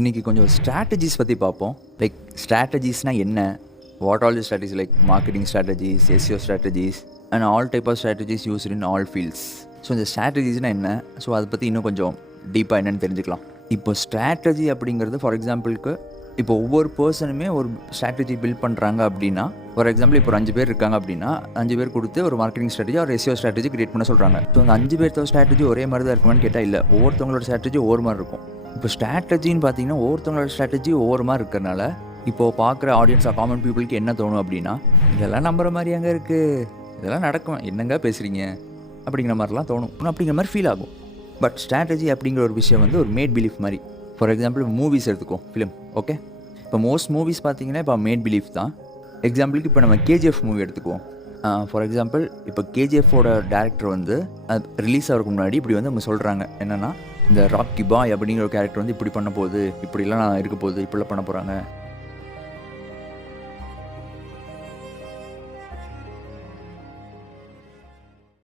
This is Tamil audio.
இன்றைக்கி கொஞ்சம் ஸ்ட்ராட்டஜிஸ் பற்றி பார்ப்போம். லைக் ஸ்ட்ராட்டஜிஸ்னால் என்ன, what all the strategy, like marketing strategies, SEO strategies and all type of strategies used in all fields. So இந்த ஸ்ட்ராட்டஜிஸ்னால் என்ன, ஸோ அதை பற்றி இன்னும் கொஞ்சம் டீப்பாக என்னென்னு தெரிஞ்சுக்கலாம். இப்போ ஸ்ட்ராட்டஜி அப்படிங்கிறது ஃபார் எக்ஸாம்பிளுக்கு இப்போ ஒவ்வொரு பர்சனுமே ஒரு ஸ்ட்ராட்டஜி பில்ட் பண்ணுறாங்க அப்படின்னா, ஃபார் எக்ஸாம்பிள் இப்போ ஒரு 5 பேர் இருக்காங்க அப்படின்னா 5 பேர் கொடுத்து ஒரு மார்க்கெட்டிங் ஸ்ட்ராட்டஜி ஒரு எஸ்இஓ ஸ்ட்ராட்டஜி கிரியேட் பண்ண சொல்கிறாங்க. ஸோ அந்த 5 பேர்த்தோட ஸ்ட்ராட்டஜி ஒரே மாதிரி தான் இருக்குமான்னு கேட்டால் இல்லை, ஒவ்வொருத்தவங்களோட ஸ்ட்ராட்டஜி ஒவ்வொரு மாதிரி இருக்கும். இப்போ ஸ்ட்ராட்டஜின்னு பார்த்தீங்கன்னா ஒவ்வொருத்தவங்களோட ஸ்ட்ராட்டஜி ஒவ்வொரு மாதிரி இருக்கிறனால இப்போது பார்க்குற ஆடியன்ஸ் காமன் பீப்புளுக்கு என்ன தோணும் அப்படின்னா, இதெல்லாம் நம்புற மாதிரி அங்கே இருக்குது, இதெல்லாம் நடக்கும், என்னங்க பேசுகிறீங்க அப்படிங்கிற மாதிரிலாம் தோணும், அப்படிங்கிற மாதிரி ஃபீல் ஆகும். பட் ஸ்ட்ராட்டஜி அப்படிங்கிற ஒரு விஷயம் வந்து ஒரு மேட் பிலீஃப் மாதிரி. ஃபார் எக்ஸாம்பிள் மூவிஸ் எடுத்துக்கோம், ஃபிலிம். ஓகே, இப்போ மோஸ்ட் மூவிஸ் பார்த்தீங்கன்னா இப்போ மேட் பிலீஃப் தான். எக்ஸாம்பிளுக்கு இப்போ நம்ம கேஜிஎஃப் மூவி எடுத்துக்குவோம். ஃபார் எக்ஸாம்பிள் இப்போ கேஜிஎஃபோட டேரக்டர் வந்து ரிலீஸ் ஆகிறதுக்கு முன்னாடி இப்படி வந்து அவங்க சொல்கிறாங்க என்னென்னா, இந்த ராக்கி பாய் அப்படிங்கிற ஒரு கேரக்டர் வந்து இப்படி பண்ண போகுது, இப்படிலாம் நான் இருக்க போகுது, இப்படிலாம் பண்ண போகிறாங்க,